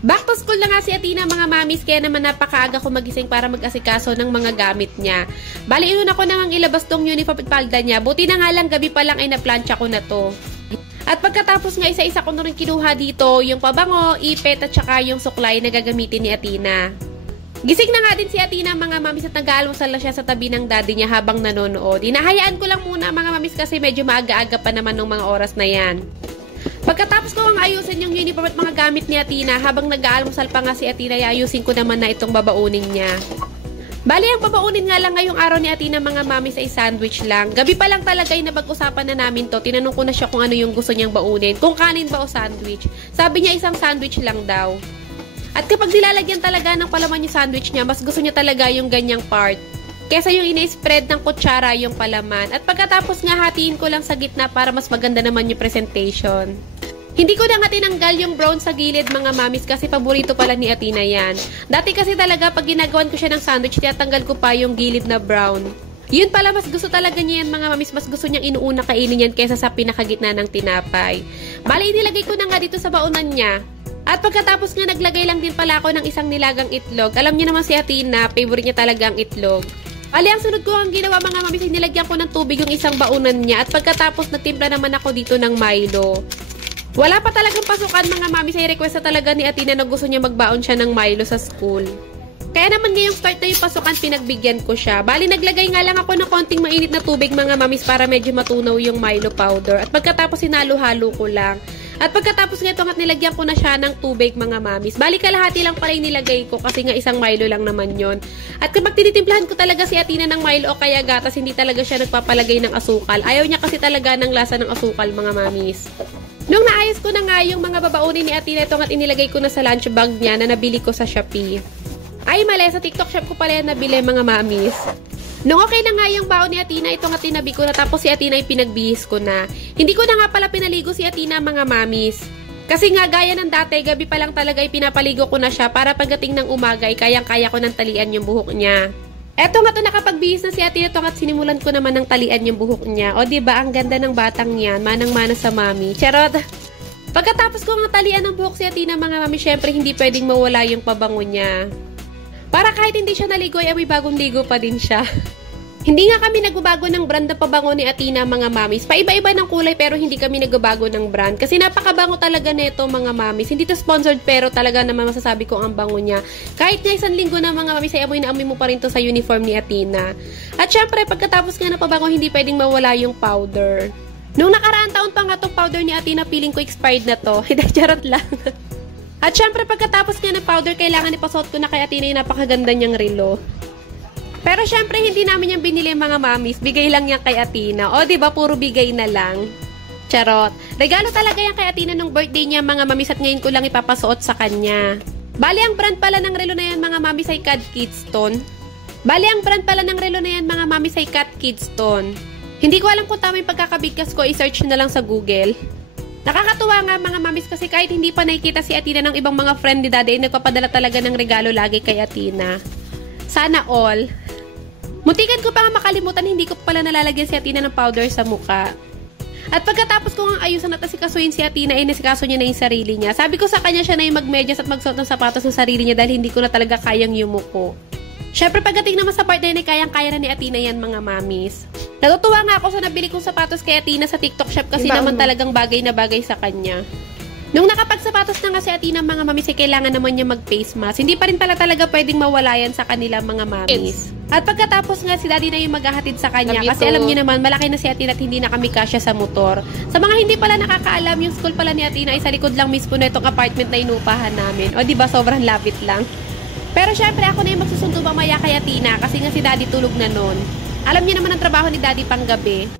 Back to school na nga si Athena mga mamis, kaya naman napakaaga ko magising para mag-asikaso ng mga gamit niya. Bali, inuna ko namang ilabas tong uniform at palda niya. Buti na nga lang gabi pa lang ay naplansya ko na to. At pagkatapos nga isa-isa ko na rin kinuha dito yung pabango, ipet at saka yung suklay na gagamitin ni Athena. Gising na nga din si Athena mga mamis at nag-aalmusal na siya sa tabi ng daddy niya habang nanonood. Inahayaan ko lang muna mga mamis kasi medyo maaga-aga pa naman ng mga oras na yan. Pagkatapos ko ang ayusin yung uniform at mga gamit ni Athena, habang nag-aalmusal pa nga si Athena, ayusin ko naman na itong babaunin niya. Bali, ang babaunin nga lang ngayong araw ni Athena mga mamis ay sandwich lang. Gabi pa lang talaga ay napag-usapan na namin to. Tinanong ko na siya kung ano yung gusto niyang baunin, kung kanin ba o sandwich. Sabi niya isang sandwich lang daw. At kapag nilalagyan talaga ng palaman yung sandwich niya, mas gusto niya talaga yung ganyang part kesa yung ina-spread ng kutsara yung palaman. At pagkatapos nga hatiin ko lang sa gitna para mas maganda naman yung presentation. Hindi ko na nga tinanggal yung brown sa gilid mga mamis kasi paborito pala ni Athena yan. Dati kasi talaga pag ginagawan ko siya ng sandwich, tinatanggal ko pa yung gilid na brown. Yun pala, mas gusto talaga niya yan mga mamis, mas gusto niyang inuuna kainin yan kesa sa pinakagitna ng tinapay. Bali, inilagay ko na nga dito sa baunan niya. At pagkatapos nga naglagay lang din pala ako ng isang nilagang itlog. Alam niyo naman si Athena, favorite niya talaga ang itlog. Bali, ang sunod ko ang ginawa mga mamis, nilagyan ko ng tubig yung isang baunan niya. At pagkatapos nagtimpla naman ako dito ng Milo. Wala pa talagang pasukan mga mamis, ay request na talaga ni Athena na gusto niya magbaon siya ng Milo sa school. Kaya naman ngayong start na yung pasukan, pinagbigyan ko siya. Bali, naglagay nga lang ako ng konting mainit na tubig mga mamis para medyo matunaw yung Milo powder. At pagkatapos sinalo-halo ko lang. At pagkatapos nga ito nga nilagyan ko na siya ng tubig mga mamis. Bali, kalahati lang pala yung nilagay ko kasi nga isang Milo lang naman yon. At kapag tinitimplahan ko talaga si Athena ng Milo o kaya gatas, hindi talaga siya nagpapalagay ng asukal. Ayaw niya kasi talaga ng lasa ng asukal mga mamis. Nung naayos ko na nga yung mga babaunin ni Athena, ito nga inilagay ko na sa lunch bag niya na nabili ko sa Shopee. Ay mali, sa TikTok shop ko pala yan nabili mga mamis. Nung okay na nga yung baon ni Athena, ito nga tinabi ko na, tapos si Athena ay pinagbihis ko na. Hindi ko na nga pala pinaligo si Athena mga mamis. Kasi nga gaya ng dati, gabi pa lang talaga ay pinapaligo ko na siya para pagdating ng umaga ay kayang-kaya ko ng talian yung buhok niya. Eto nga to, nakapagbihis na si Athena, ito nga sinimulan ko naman ng talian yung buhok niya. O diba, ang ganda ng batang yan, manang-mana sa mami. Charot! Pagkatapos ko nga talian ng buhok si Athena mga mami, syempre hindi pwedeng mawala yung pabango niya. Para kahit hindi siya naligo, ay may bagong ligo pa din siya. Hindi nga kami nagbabago ng brand na pabango ni Athena mga mamis. Paiba-iba ng kulay pero hindi kami nagbabago ng brand. Kasi napakabango talaga nito mga mamis. Hindi to sponsored pero talaga naman masasabi ko ang bango niya. Kahit nga isang linggo na mga mamis ay amoy na amoy mo pa rin to sa uniform ni Athena. At syempre pagkatapos nga na pabango, hindi pwedeng mawala yung powder. Nung nakaraan taon pa nga tong powder ni Athena, feeling ko expired na to. Hindi, charot lang. At syempre pagkatapos nga ng powder, kailangan ipasuot ko na kay Athena yung napakaganda niyang relo. Pero syempre hindi namin yung binili mga mamis, bigay lang yan kay Athena. O diba, puro bigay na lang. Charot. Regalo talaga yan kay Athena nung birthday niya mga mamis, at ngayon ko lang ipapasuot sa kanya. Bali, ang brand pala ng relo na yan mga mamis ay Cat Kidston. Hindi ko alam kung tama yung pagkakabigkas ko, i-search na lang sa Google. Nakakatuwa nga mga mamis kasi kahit hindi pa nakikita si Athena ng ibang mga friend ni Daddy, nagpapadala talaga ng regalo lagi kay Athena. Sana all. Muntikan ko pa nga makalimutan, hindi ko pala nalalagyan si Athena ng powder sa muka. At pagkatapos ko nga ayusan at asikasuhin si Athena, ay nasikaso niya na yung sarili niya. Sabi ko sa kanya siya na yung magmedyas at magsuot ng sapatos sa sarili niya dahil hindi ko na talaga kayang yumuko. Syempre pagdating naman sa part na yun, ay kayang-kaya na ni Athena yan mga mamis. Natutuwa nga ako sa nabili kong sapatos kay Athena sa TikTok shop kasi naman talagang bagay na bagay sa kanya. Nung nakapagsapatos na nga si Athena mga mamis, ay kailangan naman niya mag-face mask. Hindi pa rin pala talaga pwedeng mawala yan sa kanila mga mamis. At pagkatapos nga si Daddy na yung maghahatid sa kanya kasi alam niyo naman malaki na si Athena at hindi na kami kasya sa motor. Sa mga hindi pala nakakaalam, yung school pala ni Athena ay sa likod lang mismo na itong apartment na inupahan namin. O diba, sobrang lapit lang. Pero syempre ako na yung magsusundo mamaya kay Athena kasi nga si Daddy tulog na nun. Alam niyo naman ang trabaho ni Daddy pang gabi.